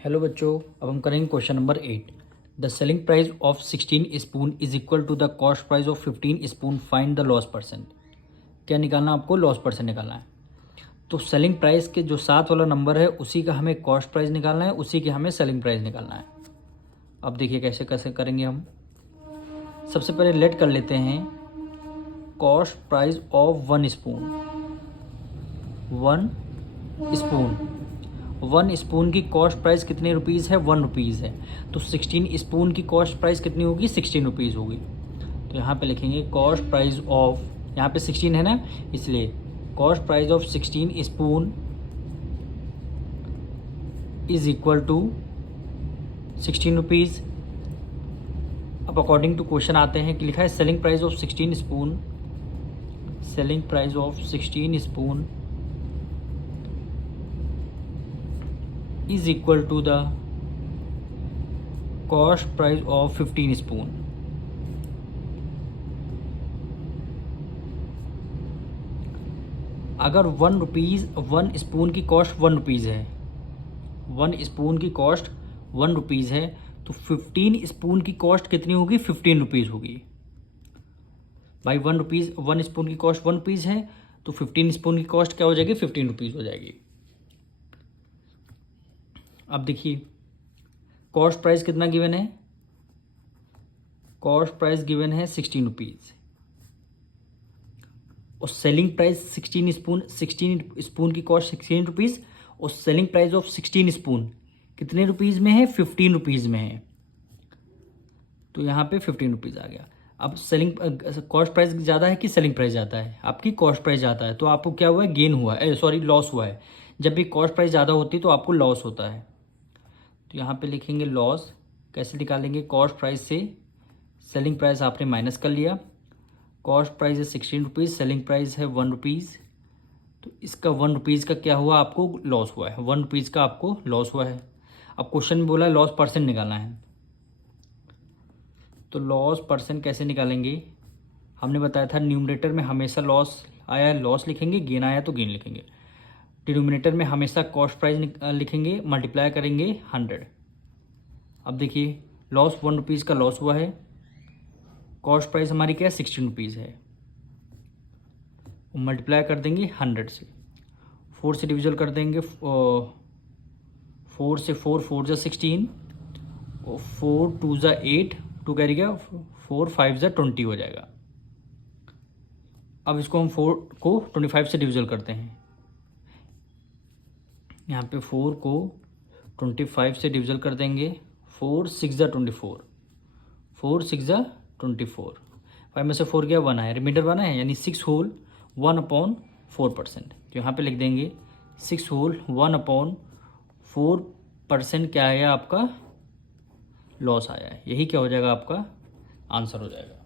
Hello बच्चों, अब हम करेंगे question number 8। The selling price of 16 spoon is equal to the cost price of 15 spoon, find the loss percent. क्या निकालना है आपको? लॉस परसेंट निकालना है। तो सेलिंग प्राइस के जो 7 वाला नंबर है उसी का हमें कॉस्ट प्राइस निकालना है, उसी के हमें सेलिंग प्राइस निकालना है। अब देखिए कैसे कैसे करेंगे हम। सबसे पहले लेट कर लेते हैं cost price of 1 spoon. 1 spoon की कॉस्ट प्राइस कितने रुपीज़ है? 1 रुपीज़ है। तो 16 स्पून की कॉस्ट प्राइस कितनी होगी? 16 रुपीज़ होगी। तो यहाँ पे लिखेंगे कॉस्ट प्राइस ऑफ, यहाँ पे 16 है ना, इसलिए cost price of 16 spoon is equal to 16 rupees. अब अकॉर्डिंग टू क्वेश्चन आते हैं कि लिखा है selling price of 16 spoon, selling price of 16 spoon is equal to the cost price of 15 spoon। अगर 1 रुपीज़ 1 स्पून की कॉस्ट 1 रुपीज़ है, 1 spoon की कॉस्ट 1 रुपीज़ है, तो 15 स्पून की कॉस्ट कितनी होगी? 15 रुपीज़ होगी। भाई 1 रुपीज़ 1 स्पून की कॉस्ट 1 रुपीज़ है, तो 15 स्पून की कॉस्ट क्या हो जाएगी? 15 रुपीज़ हो जाएगी। अब देखिए कॉस्ट प्राइस कितना गिवन है? कॉस्ट प्राइस गिवन है 16 रुपीज़ और सेलिंग प्राइस 16 स्पून की कॉस्ट 16 रुपीज़ और सेलिंग प्राइस ऑफ 16 स्पून कितने रुपीज़ में है? 15 रुपीज़ में है। तो यहाँ पे 15 रुपीज़ आ गया। अब सेलिंग कॉस्ट प्राइस ज़्यादा है कि सेलिंग प्राइस ज़्यादा है? आपकी कॉस्ट प्राइस ज़्यादा है, तो आपको क्या हुआ है? गेन हुआ है, सॉरी लॉस हुआ है। जब भी कॉस्ट प्राइस ज़्यादा होती है तो आपको लॉस होता है। तो यहाँ पे लिखेंगे लॉस। कैसे निकालेंगे? कॉस्ट प्राइस से सेलिंग प्राइस आपने माइनस कर लिया। कॉस्ट प्राइस है 16 रुपीज़, सेलिंग प्राइस है 1 रुपीज़, तो इसका 1 रुपीज़ का क्या हुआ? आपको लॉस हुआ है। 1 रुपीज़ का आपको लॉस हुआ है। अब क्वेश्चन में बोला है लॉस परसेंट निकालना है, तो लॉस परसेंट कैसे निकालेंगे? हमने बताया था न्यूमरेटर में हमेशा लॉस आया लॉस लिखेंगे, गेन आया तो गेन लिखेंगे। डिनोमिनेटर में हमेशा कॉस्ट प्राइस लिखेंगे, मल्टीप्लाई करेंगे 100। अब देखिए लॉस 1 रुपीज़ का लॉस हुआ है, कॉस्ट प्राइस हमारी क्या है? 16 रुपीज़ है, मल्टीप्लाई कर देंगे 100 से, 4 से डिविजल कर देंगे, 4 से 4 जा 16 और 4 2 जा 8, 2 कैरी गया, 4 5 जा 20 हो जाएगा। अब इसको हम 4 को 25 से डिविजल करते हैं। यहाँ पे 4 को 25 से डिविजल कर देंगे, 4 6 जा 24, 4 6 जा 24, 5 में से 4 गया 1 आया, रिमाइंडर 1 है, यानी 6 होल 1/4%। तो यहाँ पे लिख देंगे 6 होल 1/4% क्या आया? आपका लॉस आया है। यही क्या हो जाएगा? आपका आंसर हो जाएगा।